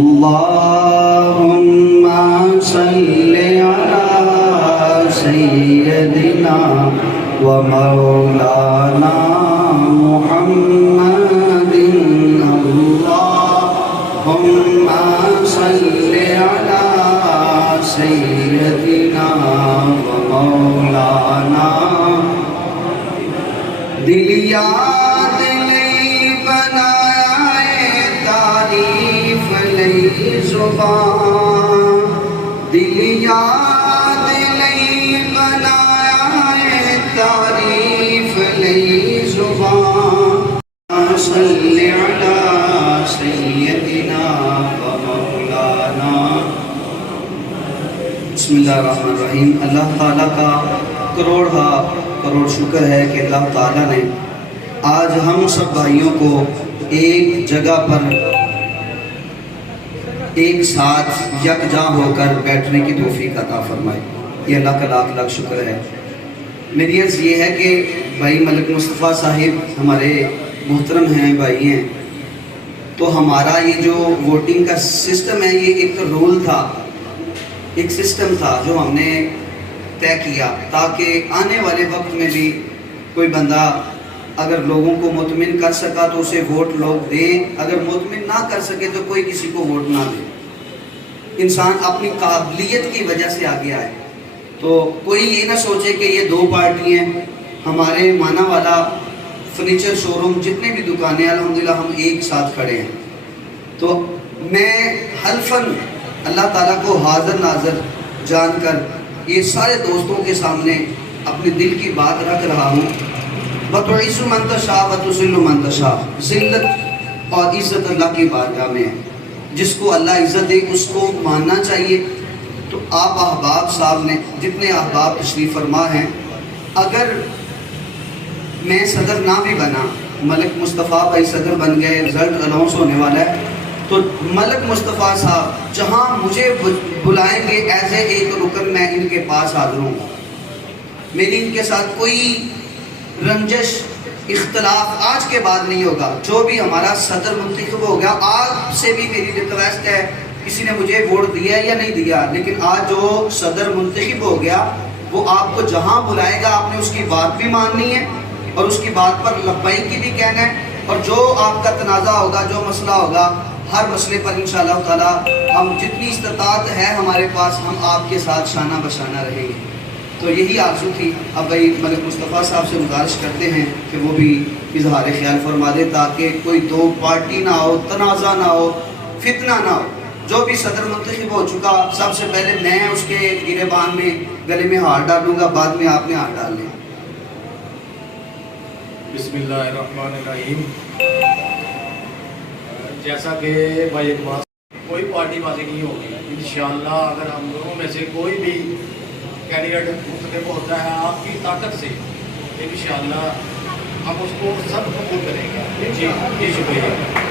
اللهم صل على سيدنا ومولانا محمد اللهم صل على سيدنا ومولانا دل یاد نہیں بنایا تعریف نہیں زبان دل یاد نہیں بنایا تعریف نہیں زبان صلی علی سیدنا و مولانا. بسم اللہ الرحمن الرحیم. اللہ تعالیٰ کا کروڑ شکر ہے کہ اللہ تعالیٰ نے آج ہم سب بھائیوں کو ایک جگہ پر ایک ساتھ یکجا ہو کر بیٹھنے کی توفیق عطا فرمائی. یہ اللہ کا لاکھ لاکھ شکر ہے. میری عرض یہ ہے کہ بھائی ملک مصطفیٰ صاحب ہمارے محترم ہیں، بھائی ہیں، تو ہمارا یہ جو ووٹنگ کا سسٹم ہے یہ ایک رول تھا، ایک سسٹم تھا جو ہم نے طے کیا تاکہ آنے والے وقت میں بھی کوئی بندہ اگر لوگوں کو مطمئن کر سکا تو اسے ووٹ لوگ دیں، اگر مطمئن نہ کر سکے تو کوئی کسی کو ووٹ نہ دے. انسان اپنی قابلیت کی وجہ سے آگے آئے. تو کوئی یہ نہ سوچے کہ یہ دو پارٹی ہیں. ہمارے مانا والا فرنیچر شو روم جتنے بھی دکانیں الحمدللہ ہم ایک ساتھ کھڑے ہیں. تو میں حلفاً اللہ تعالیٰ کو حاضر ناظر جان کر یہ سارے دوستوں کے سامنے اپنے دل کی بات رکھ رہا ہوں. وَتُعِزُّ مَن تَشَاءُ وَتُذِلُّ مَن تَشَاءُ. ذلت اور عزت اللہ کی بارگاہ میں ہے. جس کو اللہ عزت دے اس کو ماننا چاہیے. تو آپ احباب صاحب نے جتنے احباب تشریف فرما ہیں، اگر میں صدر نہ بھی بنا، ملک مصطفیٰ بھائی صدر بن گئے، رزلٹ اناؤنس ہونے والا ہے، تو ملک مصطفیٰ صاحب جہاں مجھے بلائیں گے ایز اے ایک رکن میں ان کے پاس حاضر ہوں گا. میری ان کے ساتھ کوئی رنجش اختلاف آج کے بعد نہیں ہوگا. جو بھی ہمارا صدر منتخب ہو گیا، آپ سے بھی میری ریکویسٹ ہے، کسی نے مجھے ووٹ دیا یا نہیں دیا، لیکن آج جو صدر منتخب ہو گیا وہ آپ کو جہاں بلائے گا آپ نے اس کی بات بھی ماننی ہے اور اس کی بات پر لبیک کی بھی کہنا ہے. اور جو آپ کا تنازع ہوگا، جو مسئلہ ہوگا، ہر مسئلے پر انشاءاللہ تعالی ہم جتنی استطاعت ہے ہمارے پاس ہم آپ کے ساتھ شانہ بشانہ رہیں گے. تو یہی آرزو تھی. اب بھائی ملک مصطفیٰ صاحب سے گزارش کرتے ہیں کہ وہ بھی اظہار خیال فرما دے تاکہ کوئی دو پارٹی نہ ہو، تنازع نہ ہو، فتنہ نہ ہو. جو بھی صدر منتخب ہو چکا، سب سے پہلے میں اس کے گریبان میں گلے میں ہاتھ ڈالوں گا، بعد میں آپ نے ہاتھ ڈال لیں. بسم اللہ الرحمن الرحیم. جیسا کہ بھائی اقبال کوئی پارٹی بازی نہیں ہوگی انشاءاللہ. اگر ہم لوگوں میں سے کوئی بھی کینڈیڈیٹ منتخب ہوتا ہے آپ کی طاقت سے انشاءاللہ ہم اس کو سب قبول کریں گے. جی شکریہ.